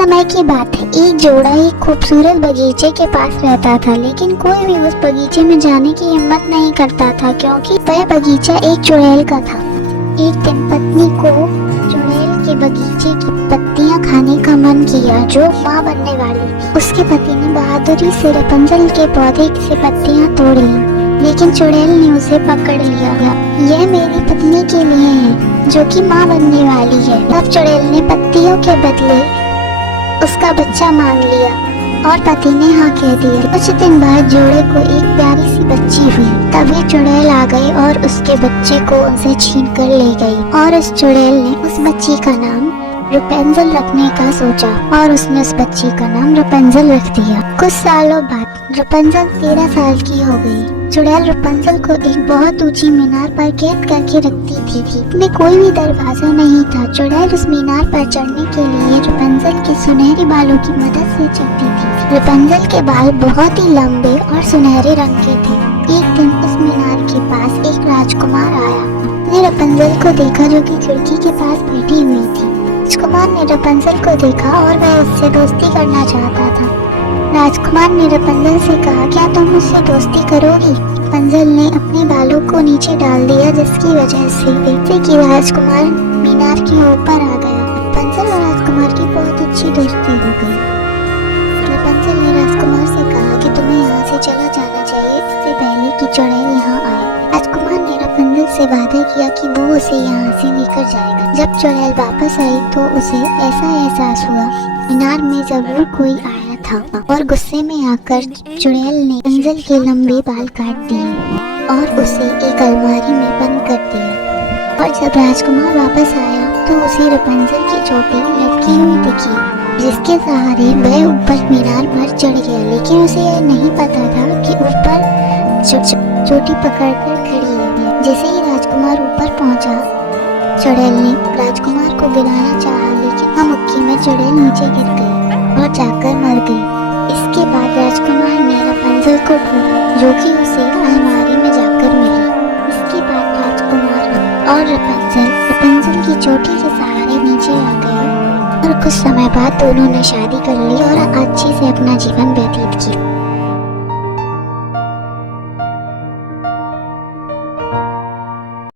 समय की बात है, एक जोड़ा एक खूबसूरत बगीचे के पास रहता था, लेकिन कोई भी उस बगीचे में जाने की हिम्मत नहीं करता था क्योंकि वह बगीचा एक चुड़ैल का था। एक दिन पत्नी को चुड़ैल के बगीचे की पत्तियां खाने का मन किया जो माँ बनने वाली थी। उसके पति ने बहादुरी से रपुंज़ल के पौधे से पत्तियां तोड़ ली, लेकिन चुड़ैल ने उसे पकड़ लिया। यह मेरी पत्नी के लिए है जो कि माँ बनने वाली है। तब चुड़ैल ने पत्तियों के बदले उसका बच्चा मांग लिया और पति ने हाँ कह दिया। कुछ दिन बाद जोड़े को एक प्यारी सी बच्ची हुई। तभी चुड़ैल आ गई और उसके बच्चे को उनसे छीन कर ले गई और उस चुड़ैल ने उस बच्ची का नाम रपुंज़ल रखने का सोचा और उसने उस बच्ची का नाम रपुंज़ल रख दिया। कुछ सालों बाद रपुंज़ल 13 साल की हो गई। चुड़ैल रपुंज़ल को एक बहुत ऊंची मीनार पर कैद करके रखती थी। में कोई भी दरवाजा नहीं था। चुड़ैल उस मीनार पर चढ़ने के लिए रपुंज़ल के सुनहरे बालों की मदद से चढ़ती थी। रपुंज़ल के बाल बहुत ही लंबे और सुनहरे रंग के थे। एक दिन उस मीनार के पास एक राजकुमार आया। उसने रपुंज़ल को देखा जो कि खिड़की के पास बैठी हुई थी। राजकुमार ने रपुंज़ल को देखा और वह उससे दोस्ती करना चाहता था। राजकुमार ने रपुंज़ल से कहा, क्या तुम मुझसे दोस्ती करोगी? रपुंज़ल ने अपने बालों को नीचे डाल दिया, जिसकी वजह से देखते कि राजकुमार मीनार के ऊपर आ गया। रपुंज़ल और राजकुमार की बहुत अच्छी दोस्ती हो गई। रपुंज़ल ने राजकुमार से कहा कि तुम्हें यहाँ से चला जाना चाहिए इससे पहले कि चुड़ैल यहाँ आए। राजकुमार ने रपुंज़ल से वादा किया कि वो उसे यहाँ से लेकर जाएगा। जब चुड़ैल वापस आई तो उसे ऐसा एहसास हुआ मीनार में जरूर कोई आया था और गुस्से में आकर चुड़ैल ने रपुंज़ल के लंबे बाल काट दिए और उसे एक अलमारी में बंद कर दिया। और जब राजकुमार वापस आया तो उसे रपुंज़ल की चोटी लटकी हुई दिखी, जिसके सहारे वह ऊपर मीनार पर चढ़ गया। लेकिन उसे यह नहीं पता था कि ऊपर चोटी पकड़कर खड़ी है। जैसे ही राजकुमार ऊपर पहुंचा, चुड़ैल ने राजकुमार को गिराना चाहा, लेकिन मुक्की में चुड़ैल नीचे गिर गई और जाकर मर गई। इसके बाद राजकुमार ने रपुंज़ल को ढूंढा, जो कि उसे अलमारी में जाकर मिली। इसके बाद राजकुमार और रपुंज़ल की चोटी के सहारे नीचे आ गए और कुछ समय बाद दोनों ने शादी कर ली और अच्छे से अपना जीवन व्यतीत किया।